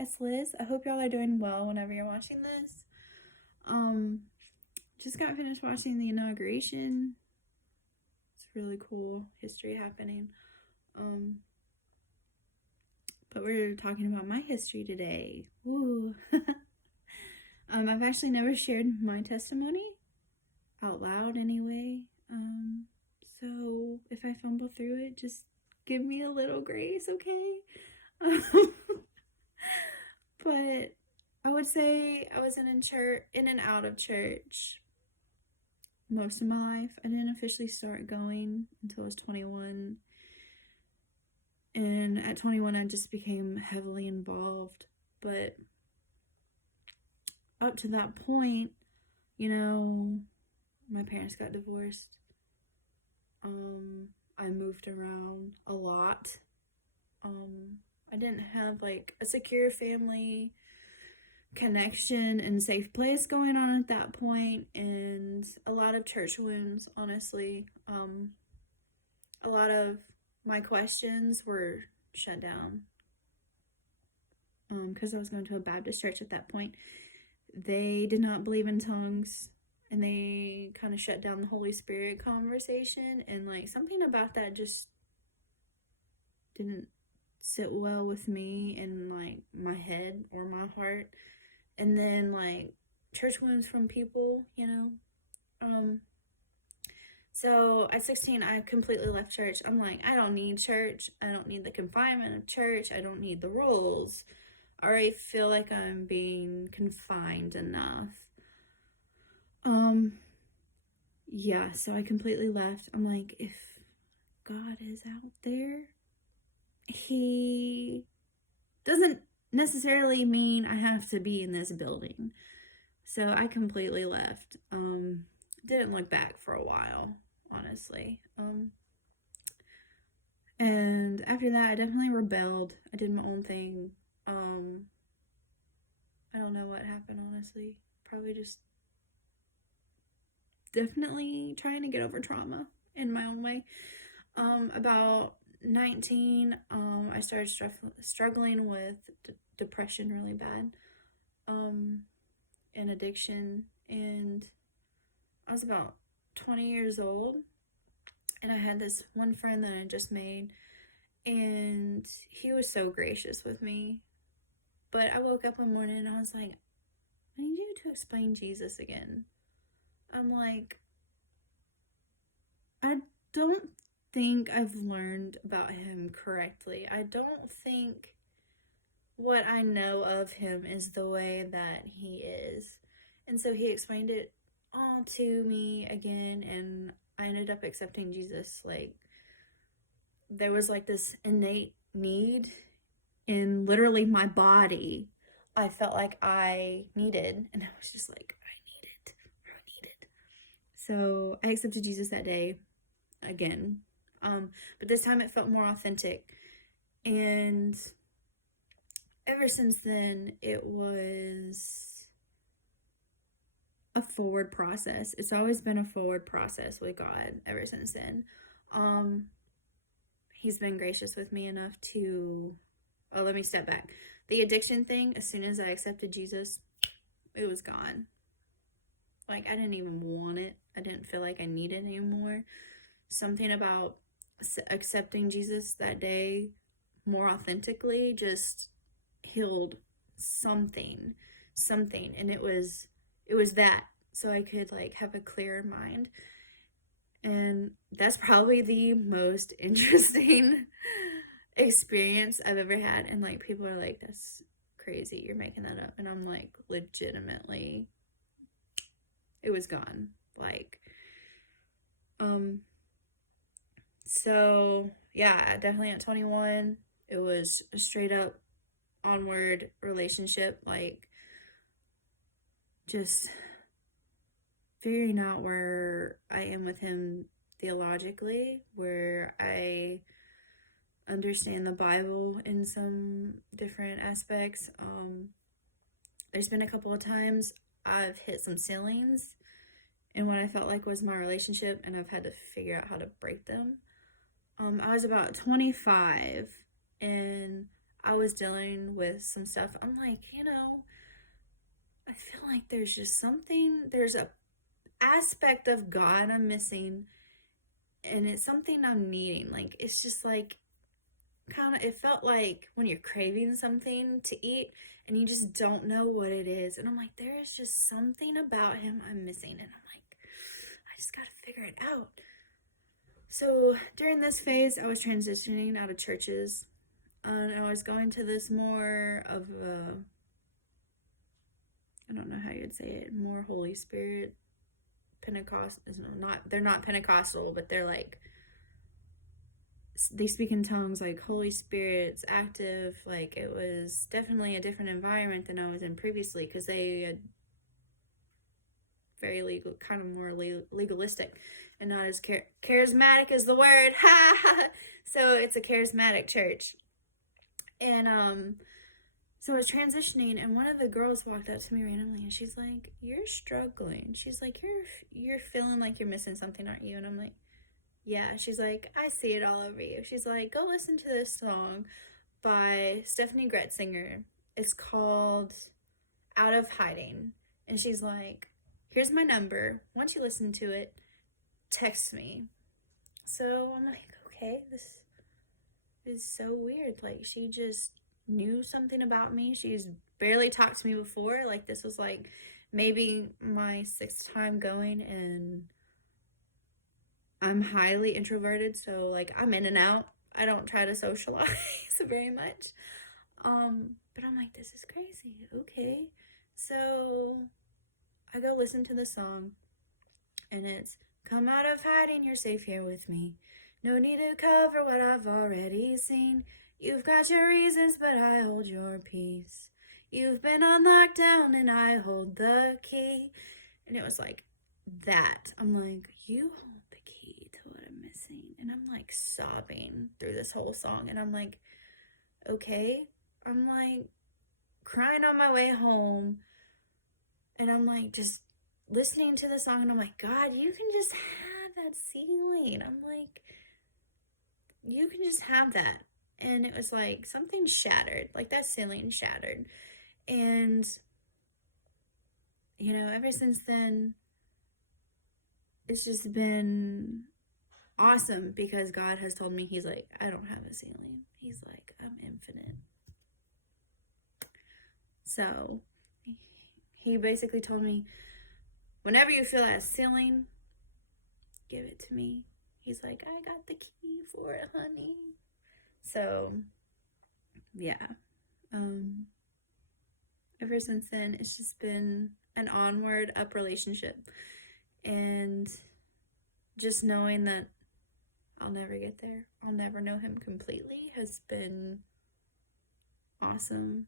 it's Liz. I hope y'all are doing well whenever you're watching this. Um, just got finished watching the inauguration. It's really cool history happening. But we're talking about my history today. Woo. I've actually never shared my testimony out loud anyway. So if I fumble through it, just give me a little grace, okay? But I would say I was in and out of church most of my life. I didn't officially start going until I was 21. And at 21, I just became heavily involved. But up to that point, my parents got divorced. I moved around a lot. I didn't have like a secure family connection and safe place going on at that point, and a lot of church wounds, honestly. A lot of my questions were shut down because I was going to a Baptist church at that point. They did not believe in tongues, and they kind of shut down the Holy Spirit conversation, and like something about that just didn't sit well with me in like my head or my heart. And then like church wounds from people, so at 16 I completely left church. I'm like, I don't need church. I don't need the confinement of church. I don't need the rules. I already feel like I'm being confined enough. Yeah, so I completely left. I'm like, if God is out there, he doesn't necessarily mean I have to be in this building. So I completely left. Didn't look back for a while, honestly. And after that, I definitely rebelled. I did my own thing. I don't know what happened, honestly. Probably just definitely trying to get over trauma in my own way. About 19, I started struggling with depression really bad, and addiction, and I was about 20 years old, and I had this one friend that I just made, and he was so gracious with me, but I woke up one morning and I was like, I need you to explain Jesus again. I'm like, I don't think I've learned about him correctly. I don't think what I know of him is the way that he is. And so he explained it all to me again, and I ended up accepting Jesus. Like, there was like this innate need in literally my body I felt like I needed, and I was just like, I need it. So I accepted Jesus that day again. But this time it felt more authentic. And ever since then, it was a forward process. It's always been a forward process with God ever since then. He's been gracious with me enough to, let me step back. The addiction thing, as soon as I accepted Jesus, it was gone. Like, I didn't even want it. I didn't feel like I needed it anymore. Something about accepting Jesus that day more authentically just healed something, and it was that, so I could like have a clearer mind. And that's probably the most interesting experience I've ever had. And like, people are like, that's crazy, you're making that up. And I'm like, legitimately, it was gone. Like, so yeah, definitely at 21, it was a straight up onward relationship, like just figuring out where I am with him theologically, where I understand the Bible in some different aspects. There's been a couple of times I've hit some ceilings in what I felt like was my relationship, and I've had to figure out how to break them. I was about 25, and I was dealing with some stuff. I'm like, I feel like there's just something, there's a aspect of God I'm missing, and it's something I'm needing. Like, it's just like, kind of, it felt like when you're craving something to eat and you just don't know what it is. And I'm like, there is just something about him I'm missing. And I'm like, I just got to figure it out. So during this phase, I was transitioning out of churches, and I was going to this more of a, I don't know how you'd say it, more Holy Spirit Pentecost. They're not Pentecostal, but they're like, they speak in tongues, like Holy Spirit's active. Like, it was definitely a different environment than I was in previously, because they had very legal, kind of more legalistic, and not as charismatic is the word. So it's a charismatic church. And so I was transitioning, and one of the girls walked up to me randomly, and she's like, "You're struggling." She's like, "You're feeling like you're missing something, aren't you?" And I'm like, "Yeah." She's like, "I see it all over you." She's like, "Go listen to this song by Stephanie Gretzinger. It's called Out of Hiding." And she's like, "Here's my number. Once you listen to it, text me." So I'm like, okay, this is so weird. Like, she just knew something about me. She's barely talked to me before. Like, this was like maybe my 6th time going, and I'm highly introverted, so like I'm in and out. I don't try to socialize very much. But I'm like, this is crazy. Okay. So I go listen to the song, and it's, "Come out of hiding, you're safe here with me. No need to cover what I've already seen. You've got your reasons, but I hold your peace. You've been on lockdown, and I hold the key." And it was like that. I'm like, you hold the key to what I'm missing. And I'm like sobbing through this whole song. And I'm like, okay. I'm like crying on my way home. And I'm like just listening to the song, and I'm like, God, you can just have that ceiling. I'm like, you can just have that. And it was like something shattered, like that ceiling shattered. And, ever since then, it's just been awesome, because God has told me, he's like, I don't have a ceiling. He's like, I'm infinite. So he basically told me, whenever you feel that ceiling, give it to me. He's like, I got the key for it, honey. So yeah, ever since then, it's just been an onward up relationship, and just knowing that I'll never get there, I'll never know him completely, has been awesome.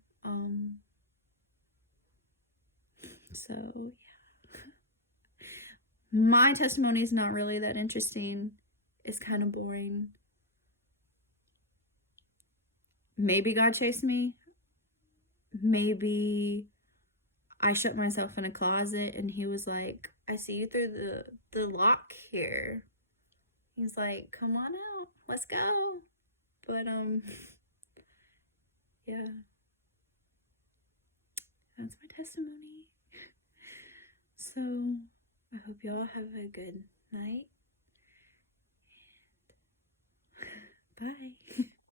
So yeah, my testimony is not really that interesting. It's kind of boring. Maybe God chased me. Maybe I shut myself in a closet, and he was like, I see you through the lock here. He's like, come on out, let's go. But yeah, that's my testimony. So I hope y'all have a good night. Bye.